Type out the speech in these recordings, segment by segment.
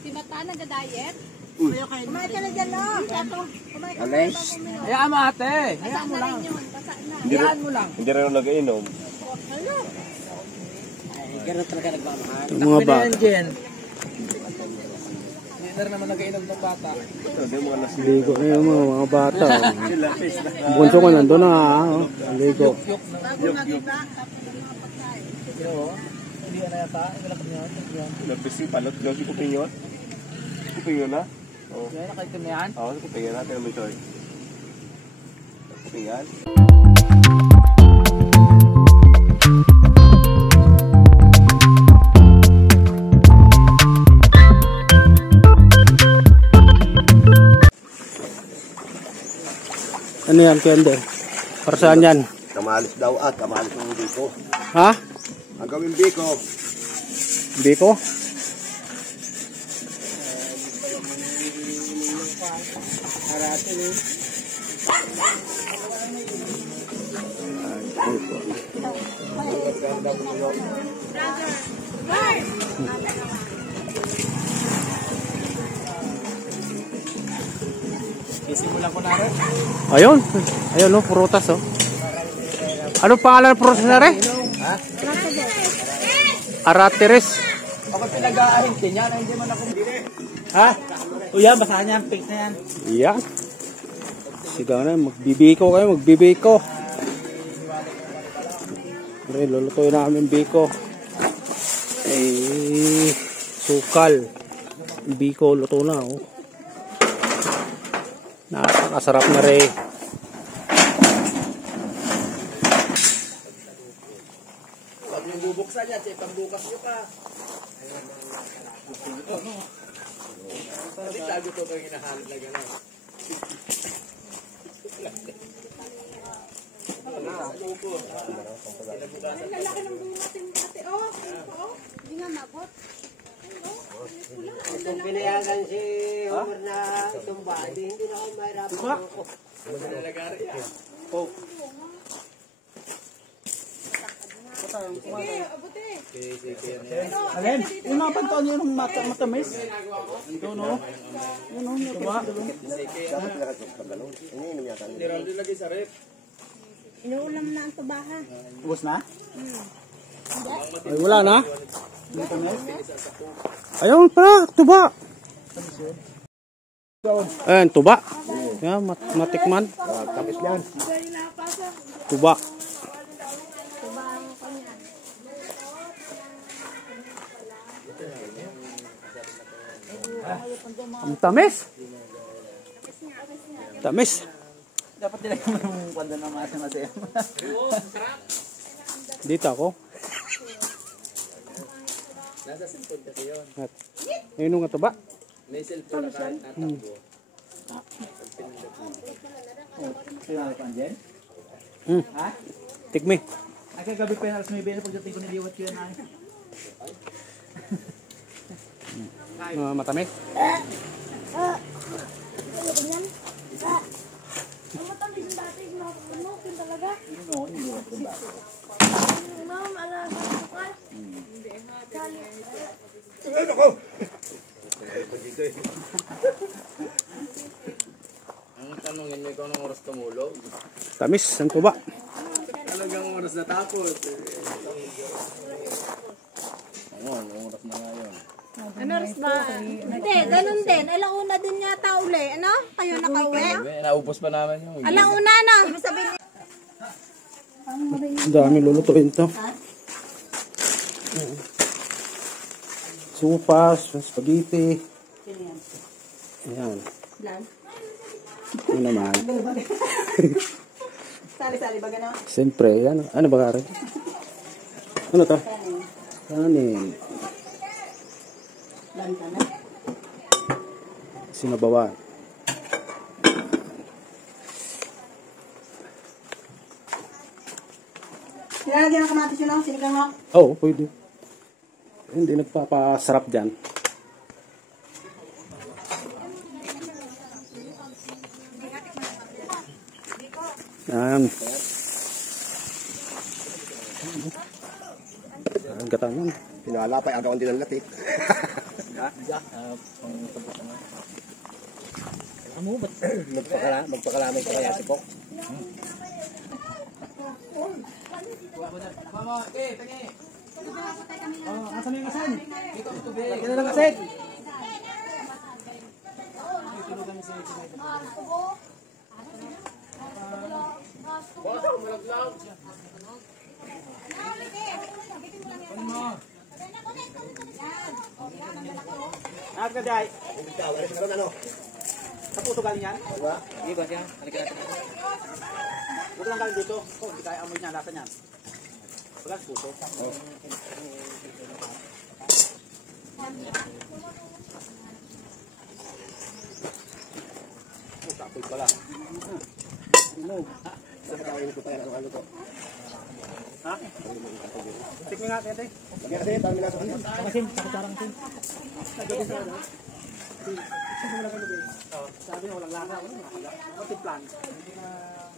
Si Bata nag-diet. Kumain ka na dyan, no? Kumain ka na. Hayaan mo ate. Hayaan mo lang. Hayaan mo lang. Hindi rin ako nag-inom. Ay, gano'n talaga nagmamahal. Mga bata. Hindi na rin naman nag-inom ng bata. Ito, di mga nasa. Ligo na yung mga bata. Bunso ko nandun na. Ligo. Hindi na yata. Nalakad niya. Nagpisi, palot. Di kuping yun. Kuping yun na. Oo. Yan, nakaitim na yan. Oo, kuping yun na. Tingnan mo ito eh. Kuping yan. Ano yan, Kende? Para saan yan? Kamalis daw at kamalis ng biko. Ha? Ang gawin biko. Biko? Isimulan ko na rin. Ayun. Ayun, no, prutas, oh. Ano pangalan ng prutas na rin? Ha? Arateres. Ako pinag-aahinti niya na hindi man ako. Ha? Uya, basahan niya ang pink na yan. Yan. Sigaw na, magbibiko kayo, magbibiko. Pre, lulutuin namin biko. Eh, sukal. Biko, luto na, oh. Nakakasarap na rin. Pag yung bubuksan niya, pambukas nyo pa. Sabi tago to ito yung hinahanap na gano'n. Ang lalaki ng bunga natin ate. Oh, hindi nga mabot. Kung pinayagan si Homer na tumba, hindi na ako mahirapan ako. Sige, abuti. Alin? Yung mga pantaon yun ng matamis? Ito, no? Yun, no? Diba? Inuulam na ang tubaha. Ubus na? Ay, wala na. Ayun pa, tuba. Ayan, tuba. Yan, matikman. Tapos yan. Tuba. Ang tamis. Tamis. Dapat nilagyan mo yung panda ng masa-masa. Dito ako. Nasa cellphone kasi yun. At, ayun nga tuba. May cellphone na kahit natakbo. Sinali pa dyan? Ha? Tikmi. Ay, kagabi pa yung alas may bela pagdating ko niliwat ko yan ay. Matamis. Ang matamis yung dati. Ano, yun talaga. Oo, niliwat ko ba? Ma'am, alam mo sukal. Ang tanongin mo ikaw ng oras tumulog. Tamis ang tuba. Talagang oras na tapos. Oo, oras na nga yun. Ano oras ba? Hindi, ganun din. Alauna din yata uli. Ano? Kayo nakauwi? Naubos pa namin yung... Alauna na. Ibig sabihin Ang dami lulutuin to. Supas, spaghetti. Ayan. Ano naman? sali-sali ba gano'n? Siyempre, yan. Ano ba karin? Ano to? Kanin. Lanta na. Sinabawan. Sinalagyan ng kamatis yun ako, sinigang ako. Oo, pwede. Hindi nagpapasarap dyan. Yan. Ang gatan yan. Pinalapay agawan din ang latik. Magpakalamay ka kaya si Pok. Asan yung asan? Lagyan na lang asin. Agad ka day. Sa puso galing yan? Hindi ba siya? Halika natin. Puto lang galing dito. Hindi kaya amoy niya. Lasa niya. Pagkas puso. Tapoy pala. Ha? Tikmi nga, tete. Masin, sa kutsarang tin. Sabi niya walang lasa. What's yung plan?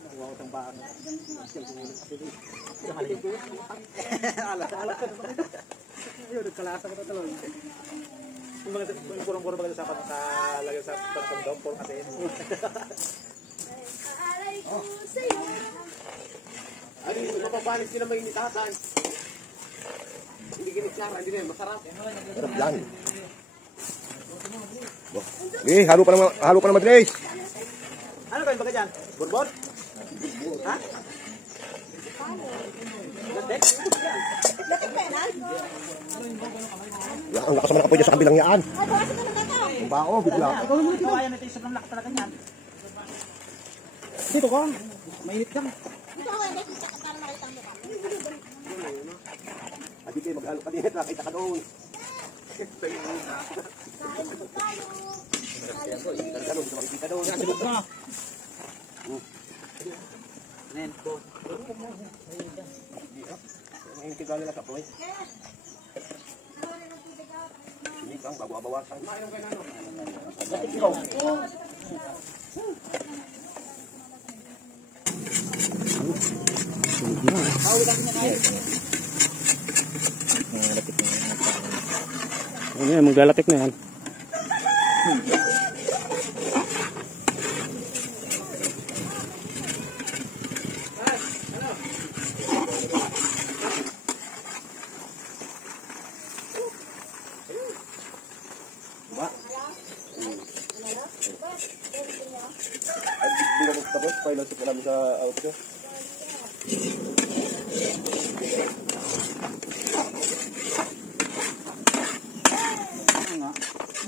Nakuha ko itong baan. Alas. Ayun, nagkalasa ko na talaga. Yung kurang-kurang bagay sa lagay sa pagkandog, puro kasi. Ay, mapapanis din ang mainitasan. Hindi ginitsara, hindi na masarap. Sarap lang. Eh, halo pa naman din eh. Ano kayo bagay dyan? Burbon? Ha? Latek? Ang lakas naman nakapoy dyan sa kabilang yaan. Ang bao, bigla. Ikaw naman ito. Ayaw natin sobrang lakas talaga niyan. Dito ka. Mainit ka. Adi kayo, mag-halo ka din. Nakita ka doon. Makikita doon. Silog na. Nen po. Ngayon tigala na ka po eh. Hindi kang babawasan. Ano yan, maglalatik na yan. Hindi na tapos, pilot ko namin sa auto.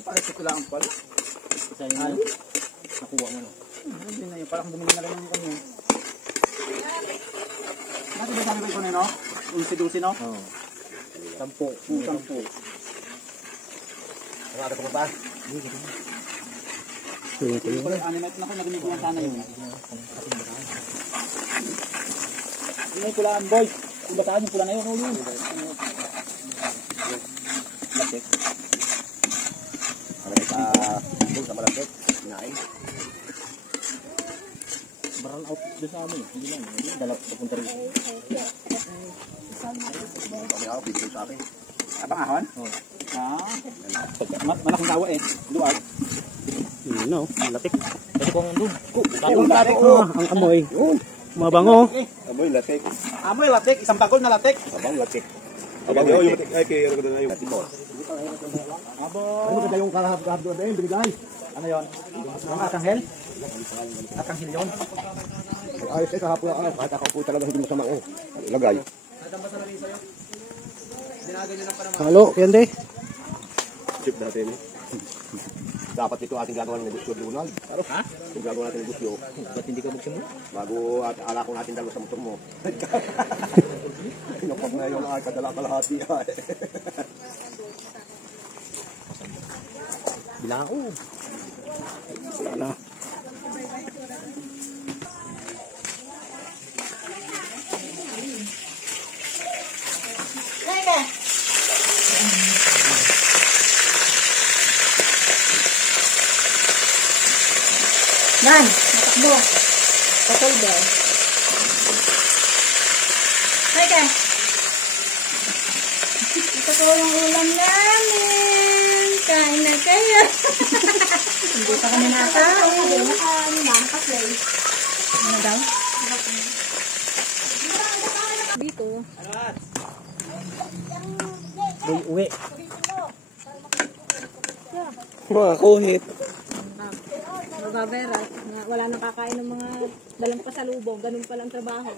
Parang ito lang pala. Ay, nakuha mo na. Hindi na yun. Parang bumili na lang yung kanya. Bakit ba sabi ko no? Unsi-dusi no? Oo. 10. 10. Ang ato ko pa. Animate na ko, narinig ko yan sana yun. Yun yung pulaan boy. Kung bataan yung pula na yun. Latik. Doon sa malapit. Kinain. Baral out doon sa amin. Hindi lang. Dalap papunta rin. Kami ako, bibigay sa akin. Abang ahon? Oo. Malaking tawa eh. Luwag. Yun no, latik. Kasi kung nandun. Ang amoy. Mabango. Amoy latik. Amoy latik. Isang tagol na latik. Abang latik. Abang latik. Ay, kaya ano ko na yung latik mo. Ano ba yung kahap doon na yun? Binigay. Ano yun? Yung akanghel? Akanghel yun. Ayos eh, kahapon ako. Kahit ako po talaga hindi masama eh. Lagay. Halo, yan de. Chip natin eh. Dapat ito ating gagawa ng negosyo, Donald. Ha? Kung gagawa natin ng negosyo. Ba't hindi ka magsimula? Bago ala ko natin dalawa sa motor mo. Pinapag na yung kadala-kalahati. Bilang ako. Wala na. Nan, natakbo. Patol ba? Teka. Ito po yung ulam namin. Kain na kayo. Hindi pa kami nakain. Naka-play. Ano daw? Dito. Uwi. Mga kuhit. Mababerat. Wala nang kakain ng mga dalang pasalubong. Ganun palang trabaho.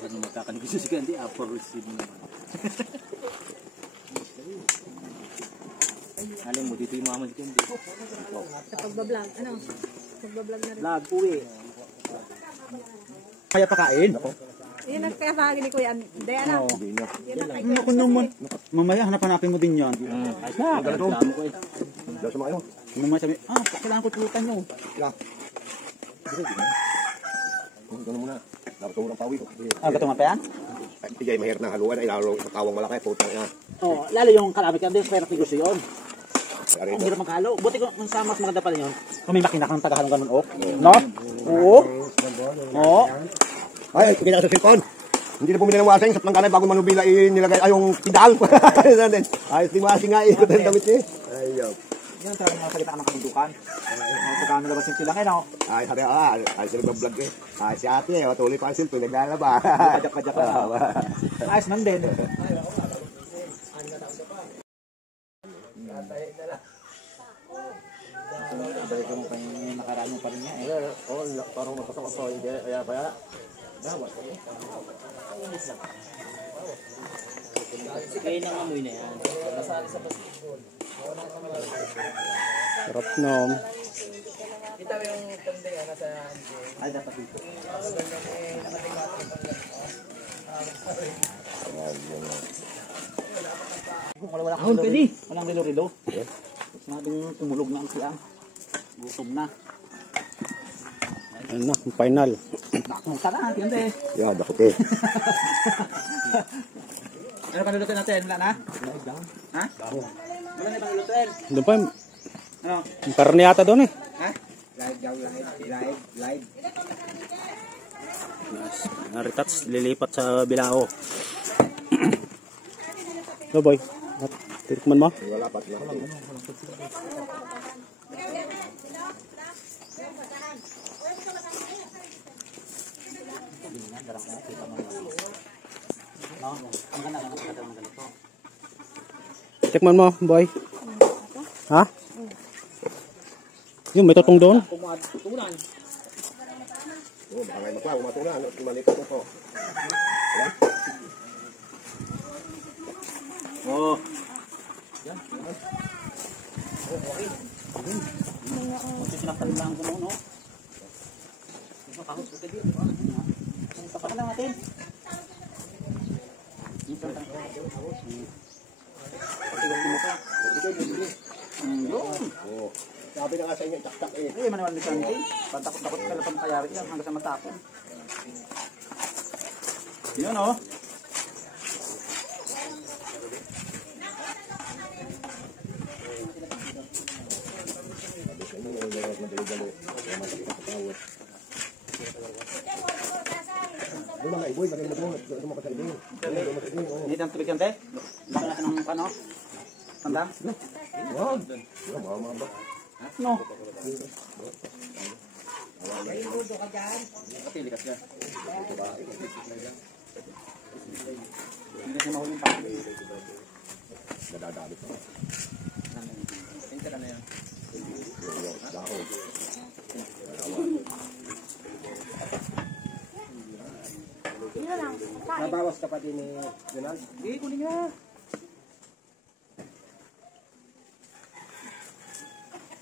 Ano magkakanigis si Candy? Upper receive naman. Alam mo, dito yung mama si Candy. Sa pagbablog. Ano? Pagbablog na rin. Lag, uwi. Kaya pakain? Yun ang kaya bahagi ni Kuya. Hindi, ano? Yun ang kay Kuya. Naku naman. Mamaya, hanap-hanapin mo din yan. Ayos na. Reklamo ko eh. Daw sa mga kayo. Mamaya sabi, kailangan ko tulutan nyo. Gano'n muna. Dapat ko ng pawi. Gatungan pa yan? Hindi kayo mahirap ng haluan. Ay lalo makawang malaki. Putang yan. Lalo yung kalamit yan din. Pwera negosyo yun. Ang hirap maghalo. Buti ko sa mas maganda pa rin yun. Kung may makina kang tagahalong ganun, no? Oo. Oo. Ay, kita ka sa silpon. Hindi na bumili ng wasing sa planggana bago manubila nilagay yung pidal. Ayos di wasing nga ikot ang damit eh. Ayaw. Yan talaga mga salita ka ng kabundukan. Pagkano labas yung silang eh, no? Ay, sabi ay sila vlog eh. Ay, si ate eh, tuloy pa ang silpon, naglalaba. Kajak-kajak ka. Ayos man din. Balik mo pa yung nakaraan mo pa rin niya eh. Oo, parang mapasok ako. Kaya kaya. Kaya nang amoy na yan. Sarap nom. Ay, dapat dito. Wala kahon pwede. Walang rilo-rilo. Masyadong tumulog na ang siyang. Gutom na. Ano na, final. Nakakmunta na, hindi. Yeah, bakit eh. Ano panulutin natin? Wala na? Ha? Wala na panulutin. Doon pa, Ano? yung karne yata doon eh. Ha? Live. Naritats, lilipat sa Bilao. So boy, tikman mo? Wala pat na. Tikman mo, boy. Ha? Yung may tutong doon. Kumatutunan. Oo, baka ngayon magpa, umatunan. Malipat ito. Oo. Yan. Kasi sinaktan lang ko no? Ito kahos ko dito. Ang tapak na natin. Sabi na nga sa inyo, tak-tak eh. Eh, manual ni Santi. Pantakot-takot ka lang pangkayari yan hanggang sa matapon. Yun o. Doon mga iboy, magaling mo doon ka sa iboy. Hindi ang tubig yan, te. Baka natin ng ano? Tanda? Wag. Mama ba? No. Pili ka siya. Hindi kasi mahuli yung pangkili. Nadadali pa. Tingka ka na yan. Dahon. Nabawas ka pa din ni Donald? Hindi, kunin nga.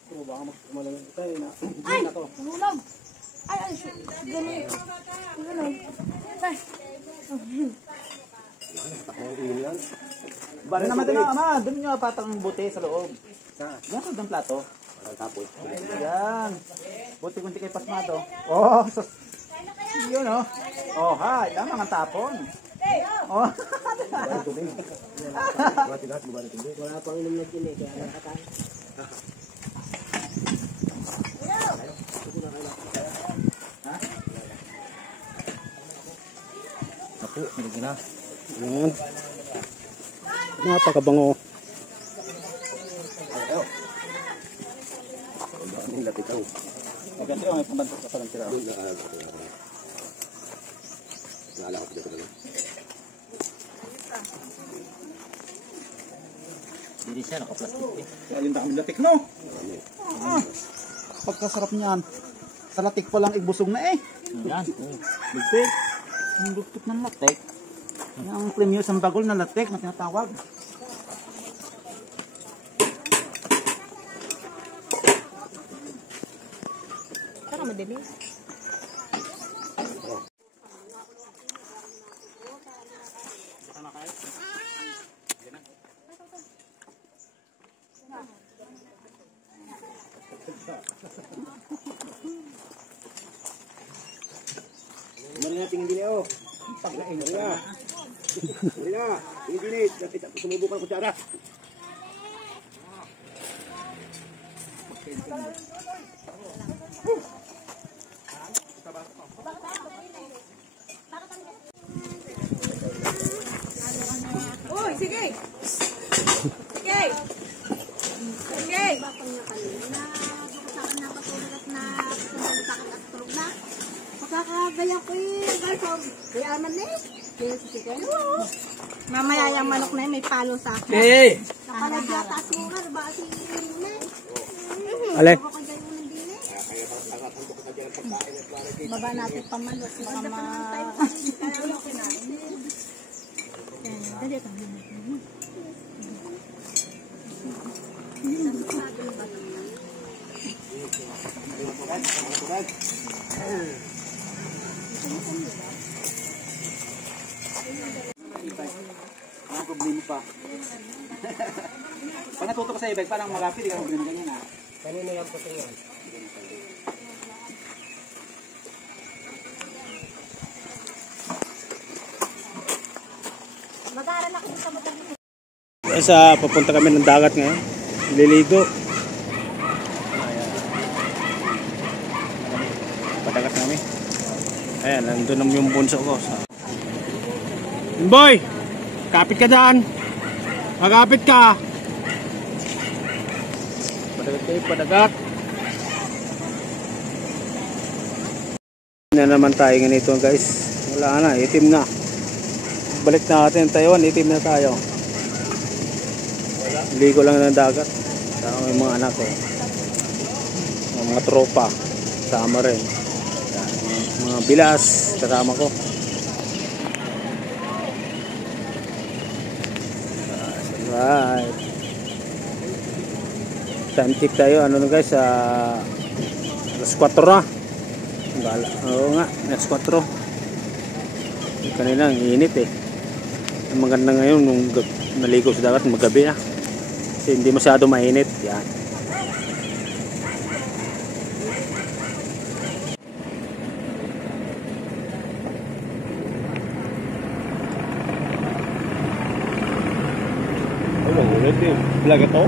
Oh, baka magkumalang tayo na. Ay! Hulog! Ay, shit. Ganun. Ganun. Ay. Bari naman din na, ama. Doon nyo patang buti sa loob. Yan ko ng plato. Tapos. Yan. Buti kunti kay pasmado. Oh, yun oh. Oh, ha. Tama ang tapon. Oh. Wala pang inom na kini. Kaya nakatayo. Ako, hindi na. Yan. Napakabango. ikaw. Kasi may pambantot ka pa ng tira. Naalakot dito na. Hindi siya, nakaplastik eh. Ayun na kami latik, no? Pagkasarap niyan. Sa latik pa lang ibusog na eh. Yan. Bigpig. Ang luktot ng latik. Yan ang premium sa bagol na latik na tinatawag. Saka madilis. Mali na tingin din oh. Paglain na. Hindi na. Tingin din. Sumubukan ko dara. Uy, sige! Sige! Sige! Pagkakagaya ko guys, kaya man eh. Mamaya yung manok na yun, may palo sa akin. Eh! Nakalagya taas mo nga, ba si Ale. Baba natin pamanot. Baka ma... Dali ka. Ang problema pa. Pag natuto ka sa ibig, parang malapit, hindi ka problema ganyan ha. Kanina yung puti yan. Mag-aaral ako sa matagal. Papunta kami ng dagat ngayon. Liligo. Padagat kami. Ayan, nandun naman yung bunso ko. Boy! Kapit ka dyan! Magapit ka! Padagat kayo, padagat! Na naman tayo ganito guys. Wala na, itim na. Balik natin Taiwan, itim na tayo. Ligo lang ng dagat. Saka may mga anak ko. Mga tropa. Sama rin. Mga bilas. Kasama ko. Right. Time check tayo. Ano na guys? Alas 4 na. Oo nga. Alas 4. Kanina ang init eh. Ang maganda ngayon nung naligo sa dagat magabi na. Kasi hindi masyado mainit. Yan. Ulit yun. Vlog ito?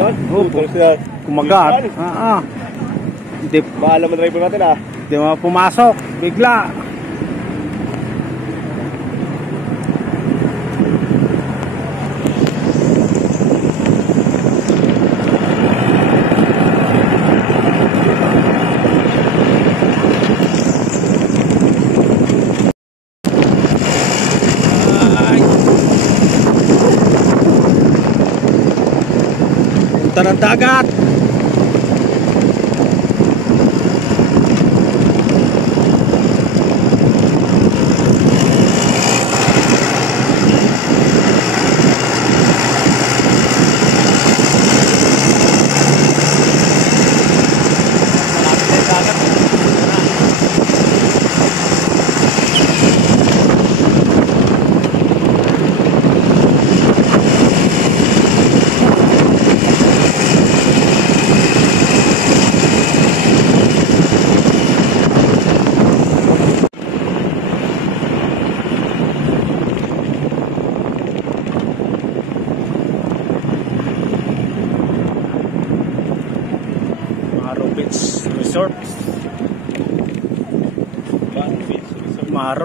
Yan. Kumagat. Hindi. Bahala mo driver natin ah. Hindi mo pumasok. Bigla. Punta ng dagat.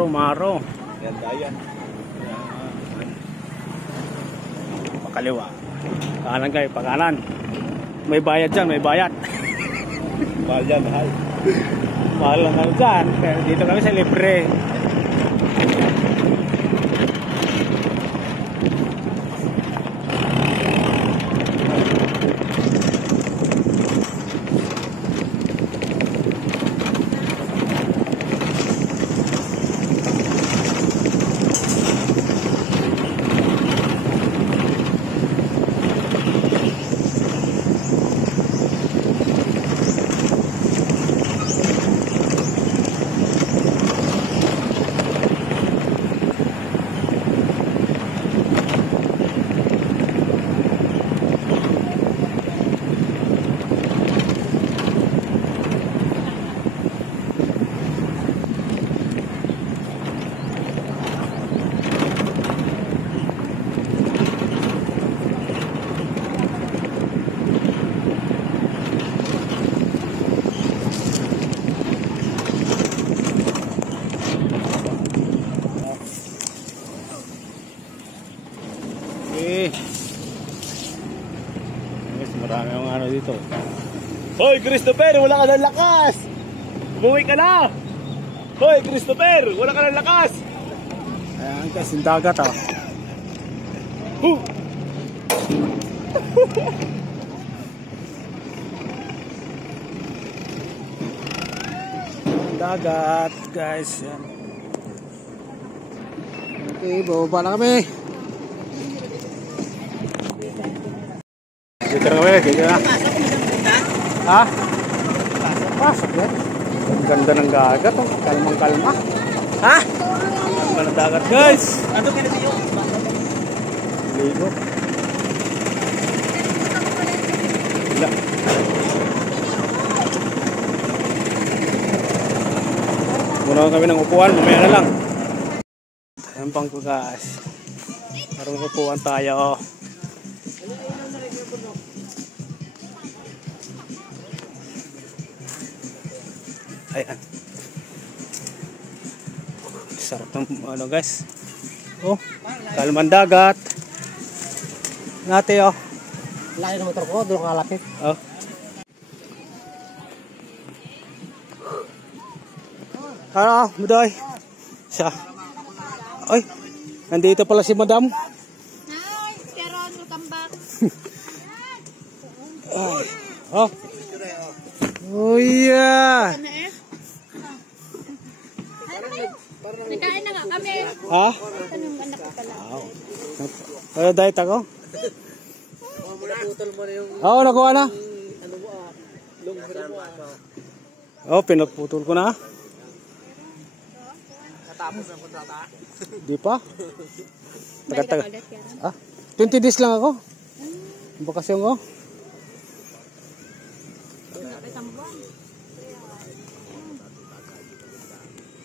Maro. Yan, dayan. kaliwa. Kanan kayo, pagkanan. May bayad dyan, may bayad. Mahal yan, mahal. Mahal lang kayo dyan. Pero dito kami sa libre. Marami ang ano dito. Hoy Christopher, wala ka ng lakas. Umuwi ka na. Hoy Christopher, wala ka ng lakas. Ayan kasi yung dagat ah. Dagat guys. Yan. Okay, bababa na kami. Dito na kami, dito na. Ha? Pasok yan. Ang ganda ng dagat, oh. Kalmang-kalma. Ha? Ang ganda ng dagat, guys. Ano pinabiyok? Ligo. Wala. Muna kami ng upuan, mamaya na lang. Ayan pang guys. Parang upuan tayo, oh. Ayan. Sarap ng ano guys. Oh, kalmang dagat. Nate oh. Laki ng motor ko, doon kalaki. Oh. Ano, Mudoy? Siya. Oy, nandito pala si Madam. Hi, Sharon, welcome back. Oh. Oh yeah. Nakain na nga kami. Ha? Anong anak ko pala? Ano diet ako? Oo, nakuha na. Oh, pinaputol ko na. Natapos ang kontrata? Di pa? Tagal-tagal. Ah, 20 days lang ako. Bakasyon ko.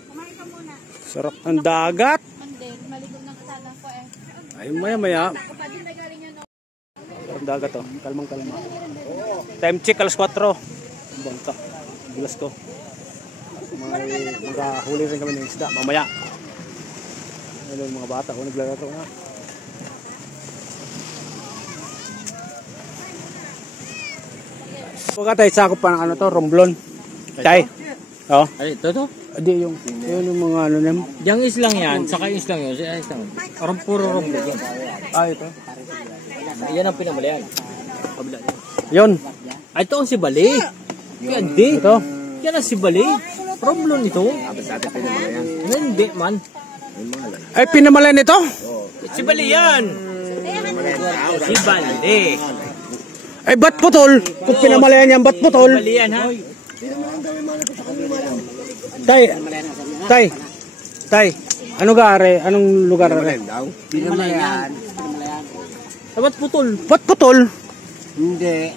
Kumain ka muna. Sarap ang dagat. Hindi, maligo ng kasala ko eh. Ay, maya-maya. Kapatid na galing yun. Sarap ang dagat oh. Kalmang-kalma. Time check, alas 4. Bangka. Bilas ko. Magahuli rin kami ng isda. Mamaya. Ano yung mga bata ko naglalaro nga. Pagka tayo sakop pa ng ano to, romblon. Tay. Oh. Ay, ito? Hindi yung mga ano naman. Yung islang yan, saka yung islang yun. Parang puro rombo yan. Ah, ito. Yan ang pinamalayan. Yun. Ay, ito ang si Bali. Hindi. Ito. Yan ang si Bali. Romblon ito. Hindi man. Ay, pinamalayan ito? Si Bali yan. Si Bali. Ay, ba't putol? Kung pinamalayan yan, ba't putol? Si Bali yan ha. Tay. Ano gare? Anong lugar are? Pinamalayan. Ba't putol? Ba't putol? Hindi.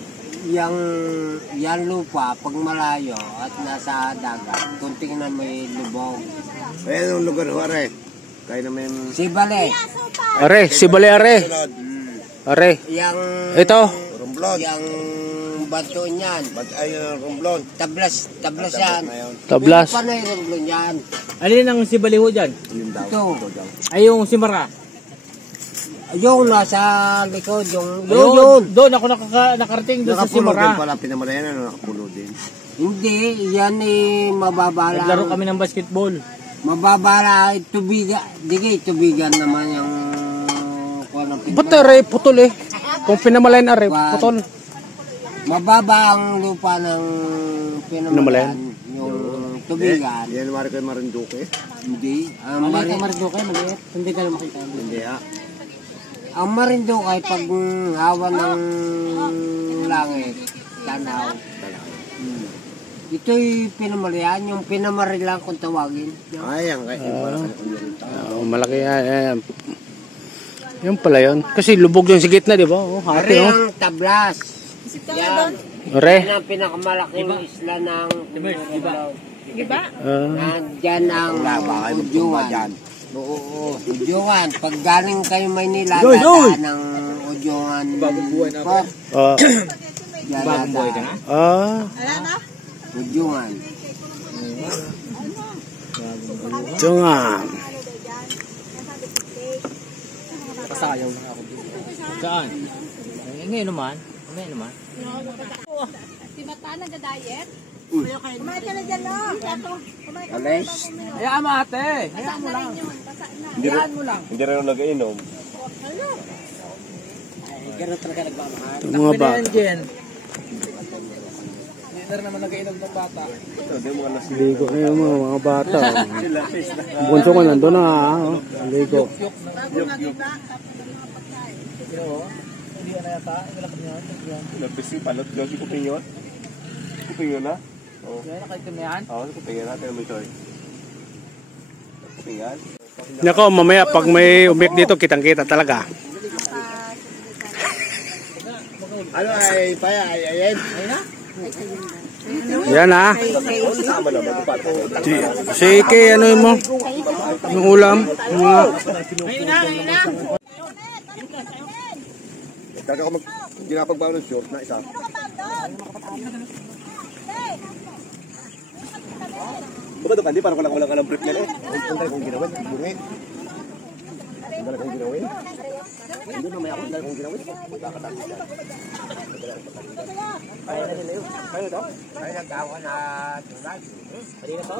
Yang lupa, pag malayo at nasa dagat, kunting na may lubog. Ayan ang lugar ko, are. Kaya naman... Si Bale. Are, si Bale are. Are. Yang... Ito. Romblon. Yang bato niyan. Ayun ang romblon. Tablas yan. Tablas. Paano yung romblon yan? Alin ang si Bali ho dyan? Ito. Ay yung si Mara. Yung nasa likod, yun. Doon ako nakarating doon sa Nakapulo din Simura. pala, pinamalayan na nakapulo din. Hindi, yan mababa lang. Naglaro kami ng basketball. Mababa lang, tubigan. Di tubigan naman yung... Ba't are putol eh? Kung pinamalayan are putol. Mababa ang lupa ng pinamalayan. Yung tubigan. Yan mari kayo Marinduque. Hindi. Ang Marinduque, maliit. Hindi ka na makita. Hindi ha. Ang Marinduque ay pag hawa ng langit, tanaw. Ito'y pinamalayan, yung pinamarilang kung tawagin. Ay, ang Malaki yan. Yung pala yun. Kasi lubog yung sa gitna, di ba? Oh, hati, Ari oh. ang tablas. Yan. Are. Yan ang pinakamalaking isla ng Giba? Nandyan ang Udyungan. Oo, Udyungan. Pag galing kayo Maynila, dadaan ng Udyungan. Bagong buhay na ako. Bagong buhay ka na? Wala na? Udyungan. Tungan. Pasayaw na ako dito. Saan? Ngayon naman. Si Mata nag-diet? Kumain ka na dyan, no? Kumain ka na Alis? Hayaan mo ate. Hayaan mo lang. Basa na. Hayaan mo lang. Hindi rin nag-inom. Ganun talaga nagmamahal. Yung mga bata. Hindi naman nag-inom ng bata. Ligo na yung mga bata. Bunso ko nandun na ha. Ligo. Hindi na yata. Malakad niya. Nabisi, palot yun. Kuping yun. Kuping yun ha? Yan, nakaitim na yan. Oo, kuping yun ha. Tignan mo ito eh. Kuping yan. Nako, mamaya pag may umik dito, kitang-kita talaga. Ano ay, paya, ay. Yan ha. Si Ike, ano yun mo? Yung ulam. Yung mga... Kaya ako ginapagbawa ng short na isa. Buka doon, parang walang alam brief yan eh. Ang dali kong ginawin, bungi. Ang dali kong ginawin. Hindi mamaya ako, ang dali kong ginawin. Magkakatagin yan. Kaya na nila yun. Kaya na daw? Ay, nagtawa na tunay. Kanina pa.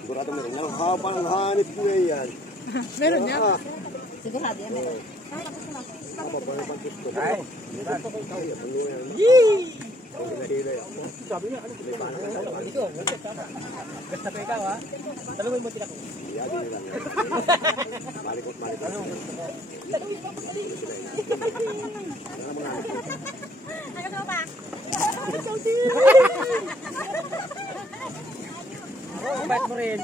Sigurado meron lang. Habang hanip ko yan. Meron niya? Sigurado yan meron. Sabi niya, ano? Ito. Gasta pa ikaw ha? Sabi mo yung munti ako. Malikot. Ano ba? Bait mo rin.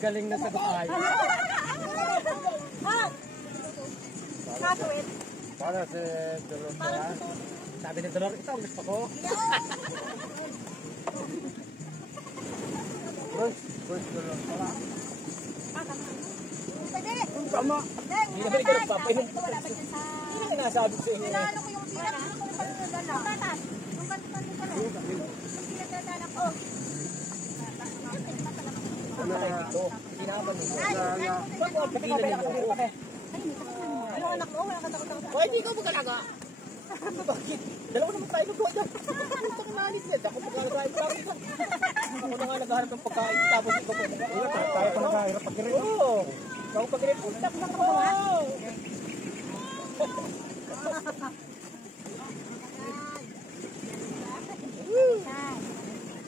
Galing na sa bakay. Nakawit. Para sa Dolor. Sabi ni Dolor, ito ang gusto ko. Tama. Hindi naman ikaw nagpapahinom. Hindi naman nasabi sa inyo. Ano ko yung sira? Ano ko yung pagdadala? Yung kanto-kanto ka na. Yung pinagdadala ko. Ginaban mo. Ba't mo ang pigilan niyo? Ano anak mo? Wala ka takot-takot. O, hindi ko mag-alaga. Bakit? Dalawa naman tayo magawa dyan. Putang nalit yan. Ako mag-alagain pa rin. Ako na nga naghahanap ng pagkain. Tapos ikaw pa mag-alagain. Tayo pa naghahanap pag-rin. Oo. Ikaw pag-rin. Punta ko na ka ba?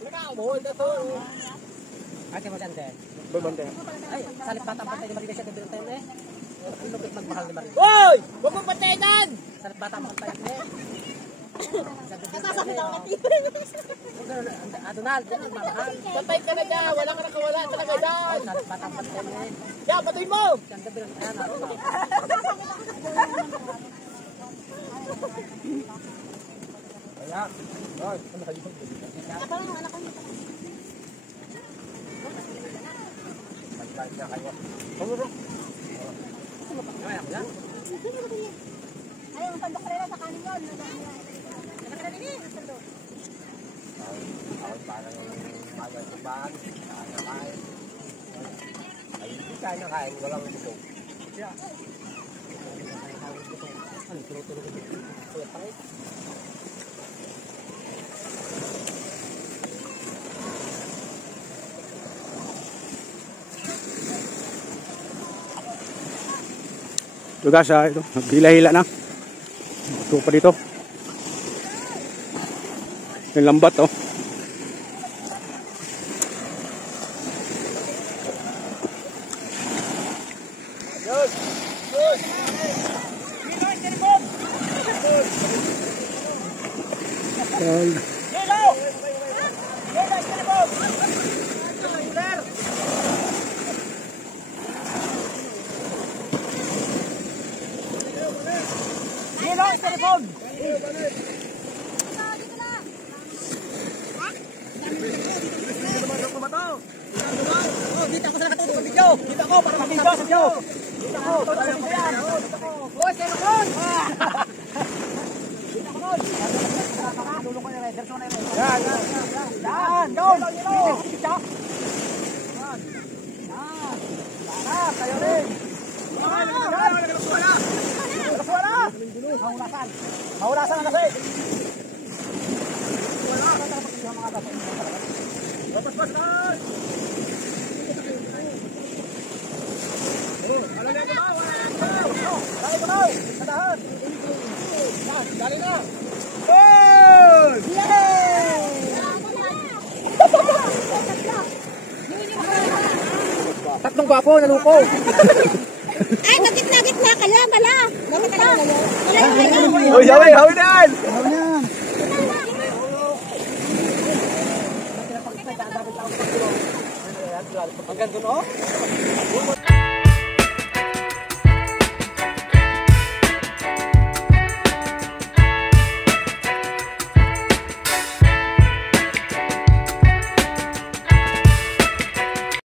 Wala mo. Ito to. Ate mo sante. Babante. Ay, salit batang patay ni Marida siya. Ito tayo eh. Ang lupit magmahal ni Marida. Hoy! Huwag mong patayin! Salit batang patay ni Sasabi lang natin. Donald, yan ang mamahal. Patay ka na dyan. Wala ka nakawala talaga dyan. Salit batang patay ni yan, patay mo! Yan, gabi lang. Ayan, Ayan. Ay, ano kayo? Ako lang yung anak ko. Ay, ang pandok rin sa kanin yun. Nakakaranin eh. Sando. Ay, hindi kain na kain. Walang ito. Ito guys, ito, hila-hila na. Ito pa dito. Yung lambat, oh. Dito ako sa nakatutok ng video. Dito ako para makita sa video. Dito ako. Boy, sino kon? Dito ako kon. Dulo ko ni Rederson na yun. Yan. Yan. Down. Yan. Kayo rin. Mahulasan. Mahulasan ang kasi. Pas-pasan! Dali na! Tatlong gwapo, naluko! Ay, nagit-nagit na kaya, bala. Bakit ka na kayo? Uy, hawin! Hanggang doon, oh?